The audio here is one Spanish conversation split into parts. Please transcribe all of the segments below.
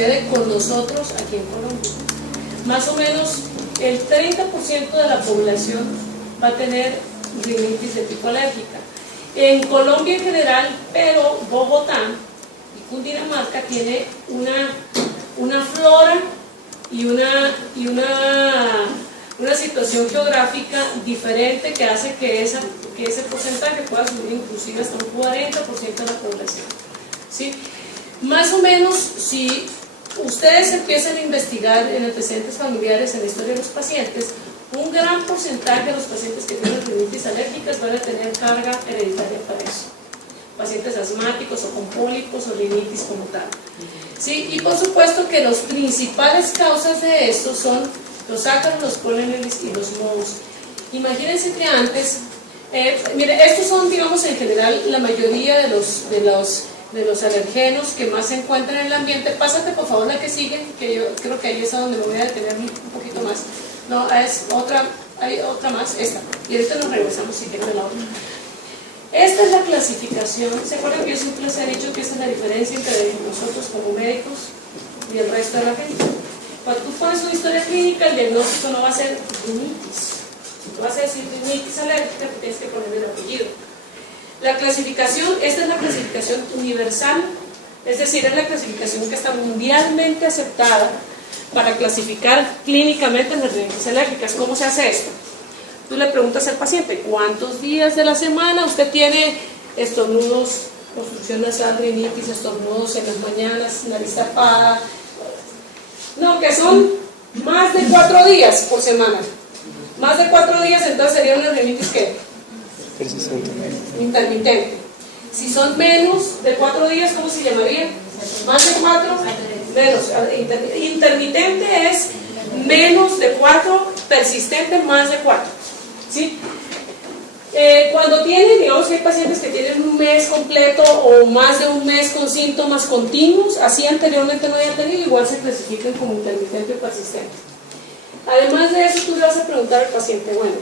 sucede con nosotros aquí en Colombia. Más o menos el 30% de la población va a tener rinitis de tipo alérgica. En Colombia en general, pero Bogotá y Cundinamarca tiene una flora y una situación geográfica diferente que hace que ese porcentaje pueda subir inclusive hasta un 40% de la población, ¿sí? Más o menos, si ustedes empiezan a investigar en antecedentes familiares en la historia de los pacientes, un gran porcentaje de los pacientes que tienen rinitis alérgicas van a tener carga hereditaria para eso. Pacientes asmáticos o con pólipos o rinitis como tal. ¿Sí? Y por supuesto que las principales causas de esto son los ácaros, los pólenes y los mohos. Imagínense que antes, mire, estos son, digamos, en general la mayoría de los alergenos que más se encuentran en el ambiente. Pásate por favor la que sigue, que yo creo que ahí es a donde me voy a detener un poquito más. No, es otra, hay otra más, esta. Y ahorita nos regresamos si quieren de la otra. Esta es la clasificación. ¿Se acuerdan que yo siempre les he dicho que esta es la diferencia entre nosotros como médicos y el resto de la gente? Cuando tú pones una historia clínica, el diagnóstico no va a ser rinitis. Si tú vas a decir rinitis alérgica, tienes que poner el apellido. La clasificación, esta es la clasificación universal, es decir, es la clasificación que está mundialmente aceptada para clasificar clínicamente las rinitis alérgicas. ¿Cómo se hace esto? Tú le preguntas al paciente, ¿cuántos días de la semana usted tiene estornudos, obstrucción nasal, rinitis, estornudos en las mañanas, nariz tapada? No, que son más de 4 días por semana. Más de 4 días, entonces sería una rinitis ¿qué? Persistente. Intermitente. Si son menos de 4 días, ¿cómo se llamaría? Más de 4, menos. Intermitente es menos de 4, persistente más de 4. ¿Sí? Cuando tienen, digamos que hay pacientes que tienen un mes completo o más de un mes con síntomas continuos, así anteriormente no había tenido, igual se clasifican como intermitente o persistente. Además de eso, tú le vas a preguntar al paciente, bueno,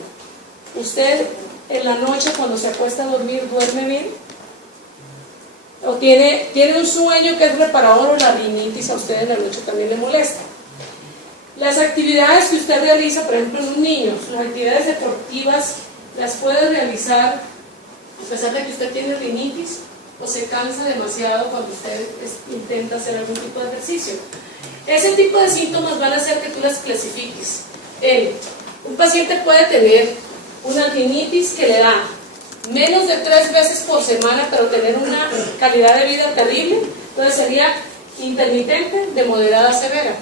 ¿usted en la noche cuando se acuesta a dormir duerme bien? ¿O tiene un sueño que es reparador o la rinitis a usted en la noche también le molesta? Las actividades que usted realiza, por ejemplo, en un niño, las actividades deportivas, las puede realizar a pesar de que usted tiene rinitis o se cansa demasiado cuando usted intenta hacer algún tipo de ejercicio. Ese tipo de síntomas van a hacer que tú las clasifiques. Un paciente puede tener una rinitis que le da menos de 3 veces por semana, pero tener una calidad de vida terrible, entonces sería intermitente de moderada a severa.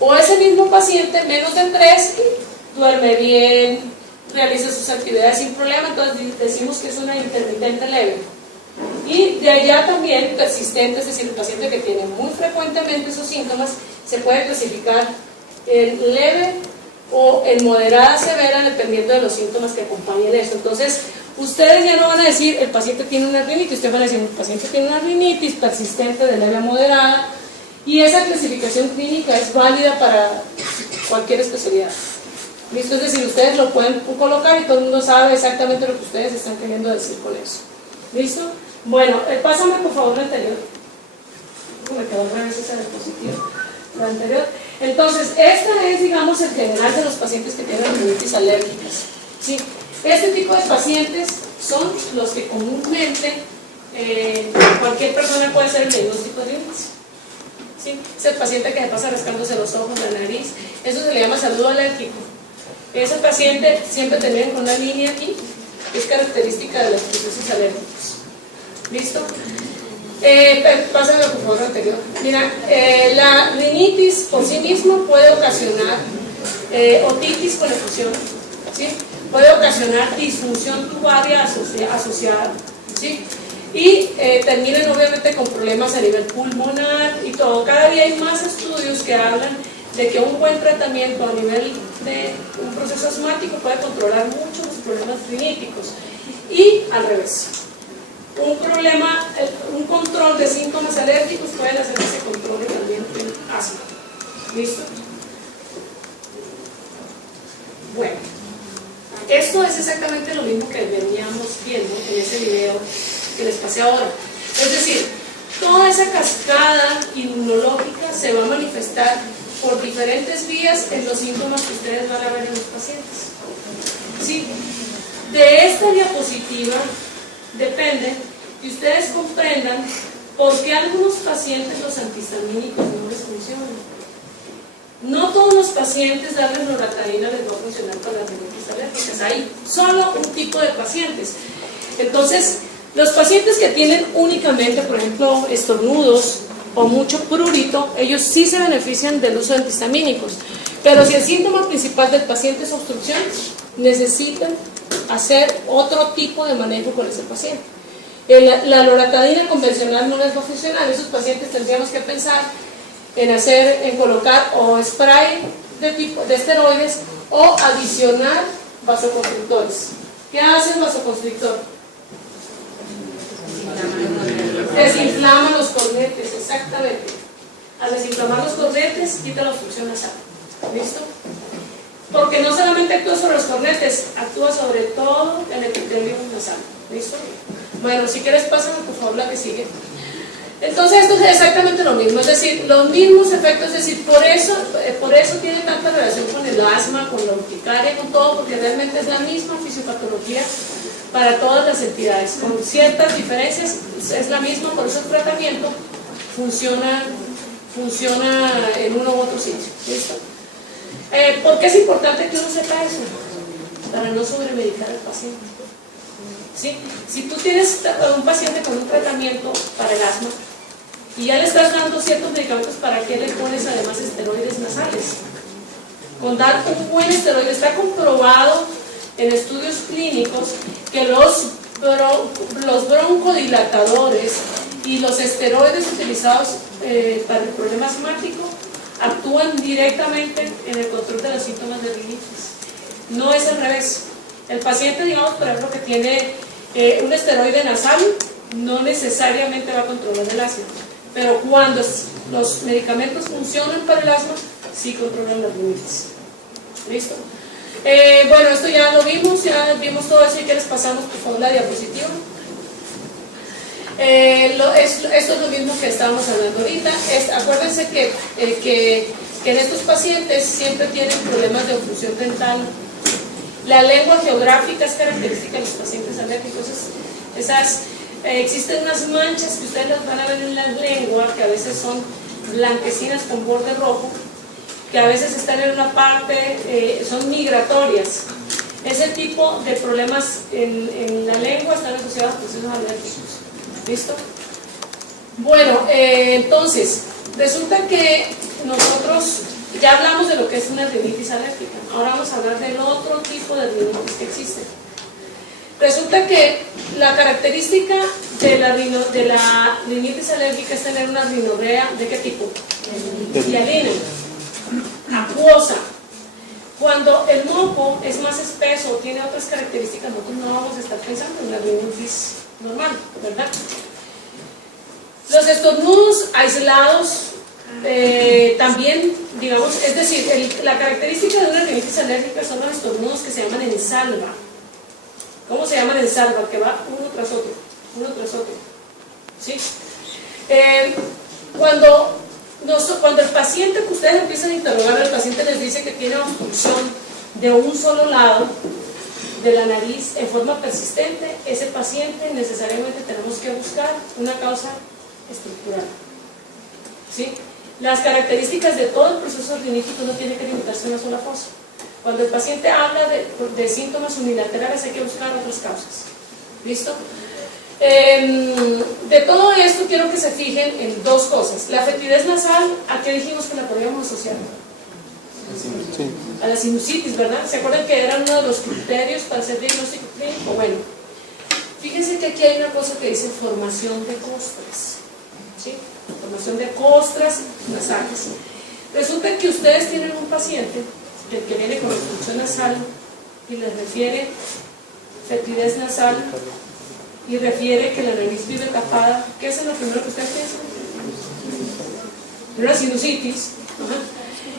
O ese mismo paciente menos de 3 duerme bien, realiza sus actividades sin problema, entonces decimos que es una intermitente leve. Y de allá también persistente, es decir, el paciente que tiene muy frecuentemente esos síntomas se puede clasificar en leve o en moderada severa dependiendo de los síntomas que acompañen eso. Entonces ustedes ya no van a decir el paciente tiene una rinitis, ustedes van a decir el paciente tiene una rinitis persistente de leve a moderada, y esa clasificación clínica es válida para cualquier especialidad. ¿Listo? Es decir, ustedes lo pueden colocar y todo el mundo sabe exactamente lo que ustedes están queriendo decir con eso. ¿Listo? Bueno, pásame por favor la anterior. Me quedó al revés esa diapositiva. La anterior. Entonces, esta es, digamos, el general de los pacientes que tienen rinitis alérgicas. ¿Sí? Este tipo de pacientes son los que comúnmente cualquier persona puede hacer el diagnóstico de rinitis. ¿Sí? Es el paciente que se pasa rascándose los ojos, la nariz. Eso se le llama saludo alérgico. Ese paciente siempre tenía con una línea aquí, que es característica de los procesos alérgicos. ¿Listo? Pásame por favor anterior. Mira, la rinitis por sí mismo puede ocasionar otitis con efusión, ¿sí? Puede ocasionar disfunción tubaria asociada, ¿sí? Y terminan obviamente con problemas a nivel pulmonar y todo. Cada día hay más estudios que hablan de que un buen tratamiento a nivel de un proceso asmático puede controlar mucho los problemas riníticos. Y al revés. Un control de síntomas alérgicos pueden hacer que se controle también el asma. ¿Listo? Bueno, esto es exactamente lo mismo que veníamos viendo en ese video que les pasé ahora. Es decir, toda esa cascada inmunológica se va a manifestar por diferentes vías en los síntomas que ustedes van a ver en los pacientes. ¿Sí? De esta diapositiva depende que ustedes comprendan por qué a algunos pacientes los antihistamínicos no les funcionan. No todos los pacientes darles loratadina les va a funcionar para las rinitis alérgicas. Hay solo un tipo de pacientes. Entonces, los pacientes que tienen únicamente, por ejemplo, estornudos o mucho prurito, ellos sí se benefician del uso de antihistamínicos. Pero si el síntoma principal del paciente es obstrucción, necesitan hacer otro tipo de manejo con ese paciente. La loratadina convencional no les va a funcionar. Esos pacientes tendríamos que pensar en colocar o spray de esteroides o adicionar vasoconstrictores. ¿Qué hace el vasoconstrictor? Desinflama los cornetes, exactamente. Al desinflamar los cornetes, quita la obstrucción nasal. ¿Listo? Porque no solamente actúa sobre los cornetes, actúa sobre todo el epitelio nasal. ¿Listo? Bueno, si quieres, pásame por favor la que sigue. Entonces esto es exactamente lo mismo, es decir, los mismos efectos, es decir, por eso tiene tanta relación con el asma, con la urticaria, con todo, porque realmente es la misma fisiopatología para todas las entidades, con ciertas diferencias, es la misma, por eso el tratamiento funciona en uno u otro sitio. ¿Listo? ¿Por qué es importante que uno sepa eso? Para no sobremedicar al paciente. ¿Sí? Si tú tienes un paciente con un tratamiento para el asma y ya le estás dando ciertos medicamentos, ¿para qué le pones además esteroides nasales? Con dar un buen esteroide, está comprobado en estudios clínicos que los broncodilatadores y los esteroides utilizados para el problema asmático actúan directamente en el control de los síntomas de rinitis. No es al revés. El paciente, digamos, por ejemplo, que tiene un esteroide nasal, no necesariamente va a controlar el asma, pero cuando los medicamentos funcionan para el asma, sí controlan la rinitis. ¿Listo? Bueno, esto ya lo vimos, ya vimos todo eso, y que les pasamos por favor la diapositiva. Esto es lo mismo que estábamos hablando ahorita. Acuérdense que en estos pacientes siempre tienen problemas de oclusión dental. La lengua geográfica es característica de los pacientes alérgicos. Existen unas manchas que ustedes las van a ver en la lengua, que a veces son blanquecinas con borde rojo, que a veces están en una parte, son migratorias. Ese tipo de problemas en la lengua están asociados a procesos alérgicos. ¿Listo? Bueno, entonces, resulta que nosotros ya hablamos de lo que es una rinitis alérgica. Ahora vamos a hablar del otro tipo de rinitis que existe. Resulta que la característica de la rinitis alérgica es tener una rinorrea ¿de qué tipo? Hialina, acuosa. Cuando el moco es más espeso o tiene otras características, nosotros no vamos a estar pensando en la rinitis normal, ¿verdad? Los estornudos aislados también, digamos, es decir, la característica de una rinitis alérgica son los estornudos que se llaman en salva. ¿Cómo se llaman en salva? Que va uno tras otro, ¿sí? Cuando el paciente, que ustedes empiezan a interrogar al paciente, les dice que tiene obstrucción de un solo lado de la nariz en forma persistente, ese paciente necesariamente tenemos que buscar una causa estructural. ¿Sí? Las características de todo el proceso rinítico no tienen que limitarse a una sola cosa. Cuando el paciente habla de síntomas unilaterales, hay que buscar otras causas. ¿Listo? De todo esto quiero que se fijen en dos cosas. La fetidez nasal, ¿a qué dijimos que la podíamos asociar? Sí. A la sinusitis, ¿verdad? ¿Se acuerdan que era uno de los criterios para hacer diagnóstico clínico? Bueno, fíjense que aquí hay una cosa que dice formación de costras, ¿sí? Formación de costras nasales. Resulta que ustedes tienen un paciente que viene con obstrucción nasal y les refiere fetidez nasal y refiere que la nariz vive tapada. ¿Qué es lo primero que ustedes piensan? Una sinusitis. Ajá.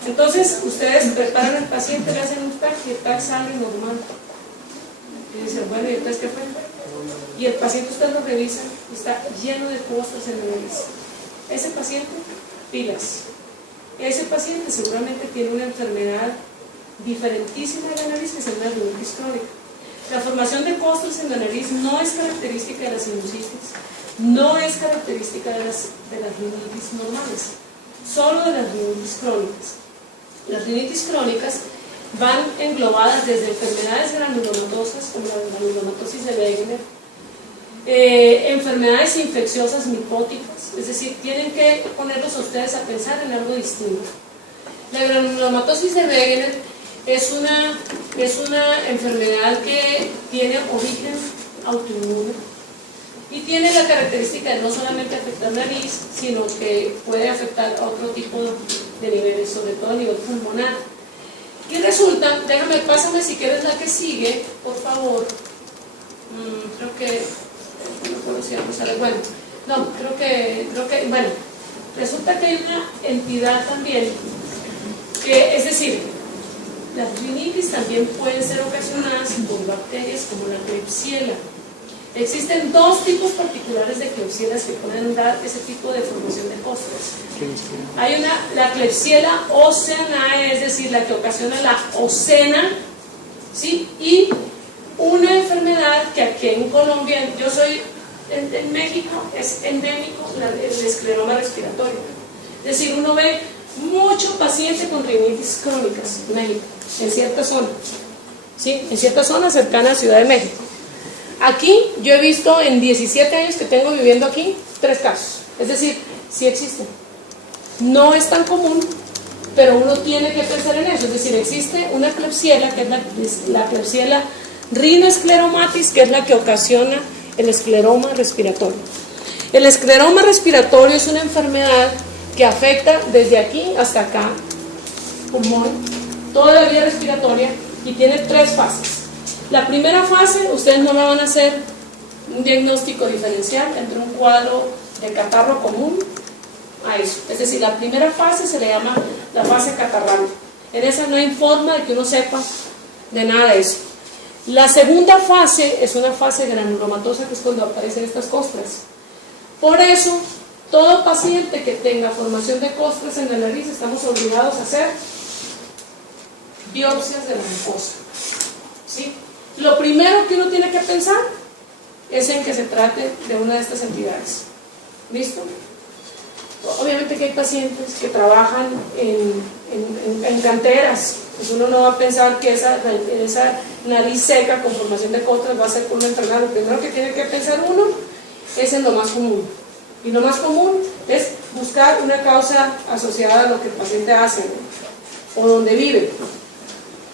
Entonces, ustedes preparan al paciente, le hacen un TAC y el TAC sale normal. Y dicen, bueno, ¿y entonces qué fue? Y el paciente ustedes lo revisan y está lleno de costras en la nariz. ese paciente, pilas. Ese paciente seguramente tiene una enfermedad diferentísima de la nariz, que es una rinitis crónica. La formación de costras en la nariz no es característica de la sinusitis, no es característica de las rinitis normales, solo de las rinitis crónicas. Las rinitis crónicas van englobadas desde enfermedades granulomatosas, como la granulomatosis de Wegener, enfermedades infecciosas micóticas, es decir, tienen que ponerlos a ustedes a pensar en algo distinto. La granulomatosis de Wegener es una enfermedad que tiene origen autoinmune y tiene la característica de no solamente afectar nariz, sino que puede afectar a otro tipo de niveles, sobre todo a nivel pulmonar. Y resulta, pásame si quieres la que sigue, por favor. Creo que no puedo si vamos a ver, bueno, no, creo que, bueno, resulta que hay una entidad también, que, es decir, las rinitis también pueden ser ocasionadas por bacterias como la Klebsiella. Existen dos tipos particulares de Klebsiella que pueden dar ese tipo de formación de costras. Hay la Klebsiella oceanae, es decir, la que ocasiona la ocena, ¿sí? Y una enfermedad que aquí en Colombia, yo soy en México, es endémico, el escleroma respiratorio. Es decir, uno ve mucho paciente con rinitis crónicas en México, en cierta zona, ¿sí? En cierta zona cercana a Ciudad de México. Aquí yo he visto en 17 años que tengo viviendo aquí 3 casos, es decir, sí existen. No es tan común, pero uno tiene que pensar en eso, es decir, existe una Klebsiella, que es la Klebsiella rhinoescleromatis, que es la que ocasiona el escleroma respiratorio. El escleroma respiratorio es una enfermedad que afecta desde aquí hasta acá, pulmón, toda la vía respiratoria, y tiene 3 fases. La primera fase, ustedes no me van a hacer un diagnóstico diferencial entre un cuadro de catarro común a eso. Es decir, la primera fase se le llama la fase catarral. En esa no hay forma de que uno sepa de nada de eso. La segunda fase es una fase granulomatosa, que es cuando aparecen estas costras. Por eso, todo paciente que tenga formación de costras en la nariz, estamos obligados a hacer biopsias de la mucosa, ¿sí? Lo primero que uno tiene que pensar es en que se trate de una de estas entidades. ¿Listo? Obviamente que hay pacientes que trabajan en canteras, pues uno no va a pensar que esa nariz seca con formación de costras va a ser por una enfermedad. Lo primero que tiene que pensar uno es en lo más común. Y lo más común es buscar una causa asociada a lo que el paciente hace, ¿no? O donde vive.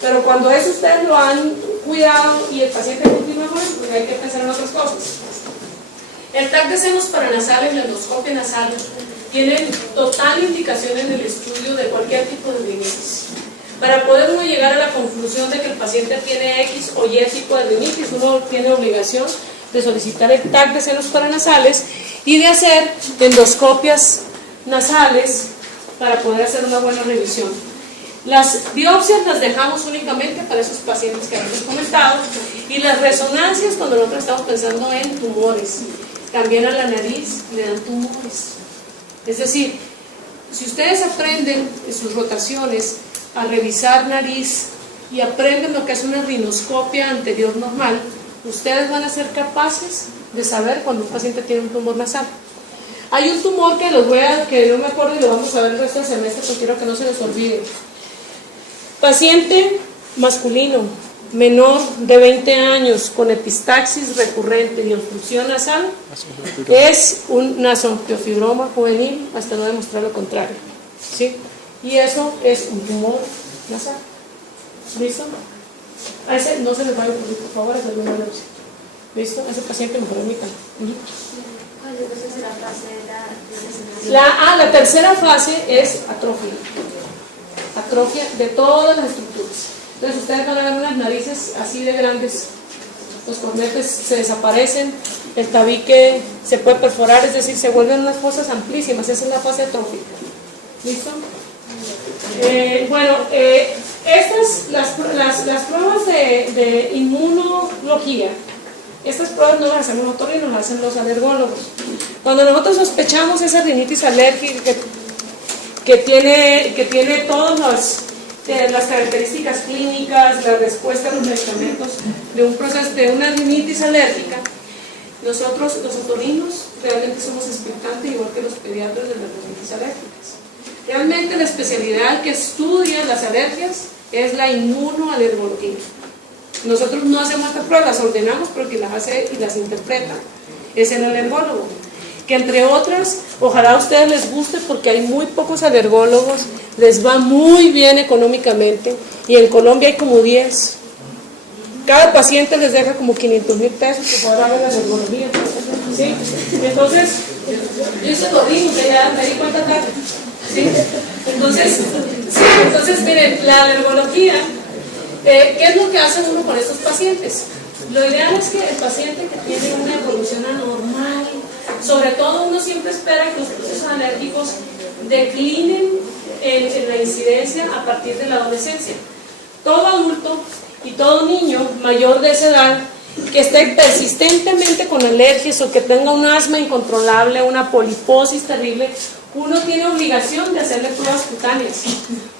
Pero cuando eso ustedes lo han cuidado y el paciente continúa con eso, pues hay que pensar en otras cosas. El TAC de senos paranasales, la endoscopia nasal, tienen total indicación en el estudio de cualquier tipo de rinitis. Para poder uno llegar a la conclusión de que el paciente tiene X o Y tipo de rinitis, uno tiene obligación de solicitar el TAC de senos paranasales y de hacer endoscopias nasales para poder hacer una buena revisión. Las biopsias las dejamos únicamente para esos pacientes que habíamos comentado, y las resonancias cuando nosotros estamos pensando en tumores. También a la nariz le dan tumores. Es decir, si ustedes aprenden en sus rotaciones a revisar nariz y aprenden lo que es una rinoscopia anterior normal, ustedes van a ser capaces de saber cuando un paciente tiene un tumor nasal. Hay un tumor que que no me acuerdo y lo vamos a ver el resto del semestre, porque quiero que no se les olvide. Paciente masculino, menor de 20 años, con epistaxis recurrente y obstrucción nasal, es un nasoangiofibroma juvenil, hasta no demostrar lo contrario, ¿sí? Y eso es un tumor nasal. ¿Listo? A ese no se les va a ocurrir, por favor, hacer una biopsia. ¿Listo? A ese paciente mejor en mi casa. ¿Cuál es la fase de la la tercera fase es atrofia. Atrofia de todas las estructuras. Entonces ustedes van a ver unas narices así de grandes, los cornetes se desaparecen, el tabique se puede perforar, es decir, se vuelven unas fosas amplísimas. Esa es la fase atrófica. ¿Listo? Las pruebas de inmunología, estas pruebas no las hacen los otorrinos, las hacen los alergólogos. Cuando nosotros sospechamos esa rinitis alérgica que tiene todas las características clínicas, la respuesta a los medicamentos de un proceso de una rinitis alérgica, nosotros los otorrinos realmente somos expectantes igual que los pediatras de las rinitis alérgicas. Realmente la especialidad que estudia las alergias es la inmunoalergología. Nosotros no hacemos estas pruebas, las ordenamos, pero quien las hace y las interpreta es el alergólogo, que entre otras, ojalá a ustedes les guste porque hay muy pocos alergólogos, les va muy bien económicamente y en Colombia hay como 10. Cada paciente les deja como 500,000 pesos que puedan hacer la alergología, ¿sí? Entonces, yo hice lo mismo, ya me di cuenta tarde, ¿sí? Entonces, miren, la alergología, ¿qué es lo que hace uno con estos pacientes? Lo ideal es que el paciente que tiene una evolución anormal, sobre todo uno siempre espera que los procesos alérgicos declinen en la incidencia a partir de la adolescencia. Todo adulto y todo niño mayor de esa edad que esté persistentemente con alergias o que tenga un asma incontrolable, una poliposis terrible, uno tiene obligación de hacerle pruebas cutáneas.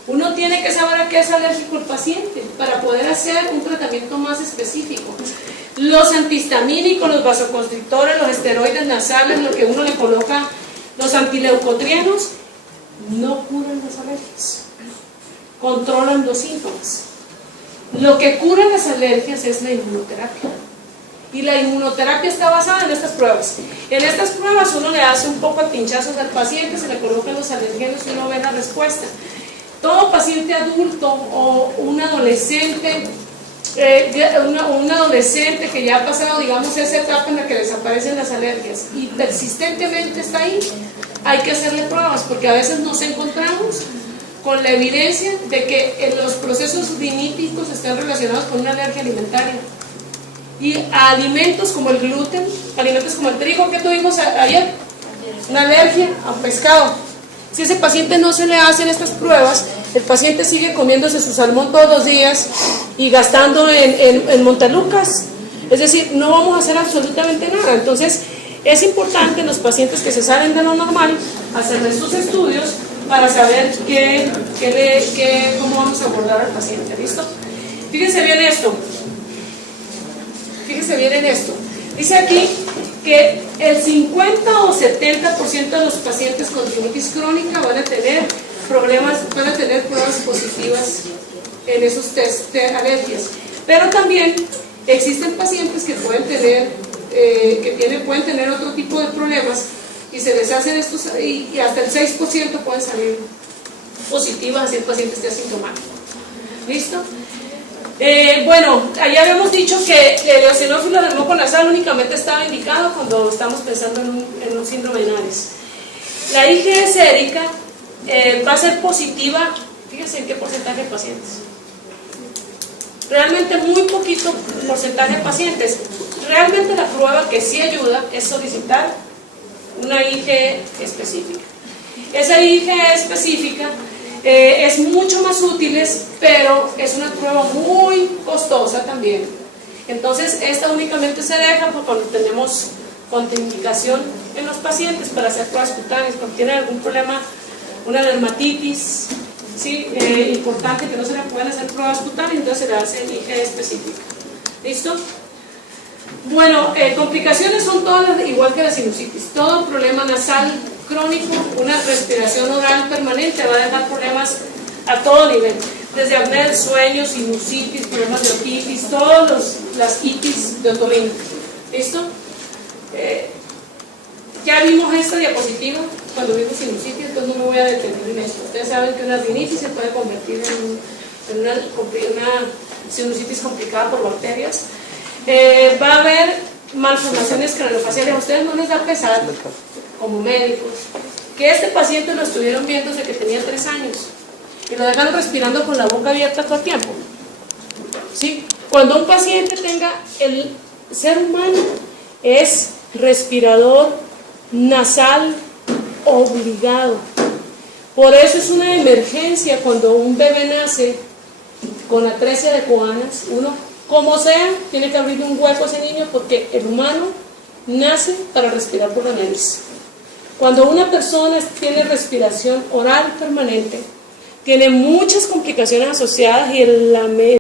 Uno tiene que saber a qué es alérgico el paciente para poder hacer un tratamiento más específico. Los antihistamínicos, los vasoconstrictores, los esteroides nasales, lo que uno le coloca, los antileucotrienos, no curan las alergias, controlan los síntomas. Lo que cura las alergias es la inmunoterapia. Y la inmunoterapia está basada en estas pruebas. En estas pruebas uno le hace un poco de pinchazos al paciente, se le colocan los alergenos y uno ve la respuesta. Todo paciente adulto o un adolescente, un adolescente que ya ha pasado, digamos, esa etapa en la que desaparecen las alergias y persistentemente está ahí, hay que hacerle pruebas porque a veces nos encontramos con la evidencia de que los procesos riníticos están relacionados con una alergia alimentaria. Y a alimentos como el gluten, alimentos como el trigo que tuvimos ayer, una alergia a pescado. Si ese paciente no se le hacen estas pruebas, el paciente sigue comiéndose su salmón todos los días y gastando en Montelucas. Es decir, no vamos a hacer absolutamente nada. Entonces, es importante en los pacientes que se salen de lo normal hacerles sus estudios para saber cómo vamos a abordar al paciente. ¿Listo? Fíjense bien esto. Fíjense bien en esto. Dice aquí que el 50 o 70% de los pacientes con rinitis crónica van a tener problemas, van a tener pruebas positivas en esos test de alergias. Pero también existen pacientes que pueden tener, pueden tener otro tipo de problemas y se les hacen estos y hasta el 6% pueden salir positivas si el paciente esté asintomático. ¿Listo? Bueno, allá habíamos dicho que el eosinófilo del moco nasal únicamente estaba indicado cuando estamos pensando en un síndrome de Nares. La IgE sérica va a ser positiva, fíjense en qué porcentaje de pacientes. Realmente muy poquito porcentaje de pacientes. Realmente la prueba que sí ayuda es solicitar una IgE específica. Esa IgE específica es mucho más útil, pero es una prueba muy costosa también. Entonces esta únicamente se deja cuando tenemos contraindicación en los pacientes para hacer pruebas cutáneas, cuando tienen algún problema, una dermatitis, ¿sí? Importante que no se le pueden hacer pruebas cutáneas, entonces se le hace IgE específica. ¿Listo? Bueno, complicaciones son todas igual que la sinusitis. Todo problema nasal crónico, una respiración oral permanente va a dejar problemas a todo nivel, desde apnea del sueño, sinusitis, problemas de otitis, todas las itis de otorrino. ¿Listo? Ya vimos esta diapositiva cuando vimos sinusitis, entonces no me voy a detener en esto. Ustedes saben que una rinitis se puede convertir en una sinusitis complicada por bacterias. Va a haber malformaciones craneofaciales. A ustedes no les da pesar, como médicos, que este paciente lo estuvieron viendo desde que tenía 3 años y lo dejaron respirando con la boca abierta todo el tiempo. ¿Sí? Cuando un paciente tenga, el ser humano es respirador nasal obligado. Por eso es una emergencia cuando un bebé nace con atresia de Coanas. Uno, como sea, tiene que abrirle un hueco a ese niño porque el humano nace para respirar por la nariz. Cuando una persona tiene respiración oral permanente, tiene muchas complicaciones asociadas y en la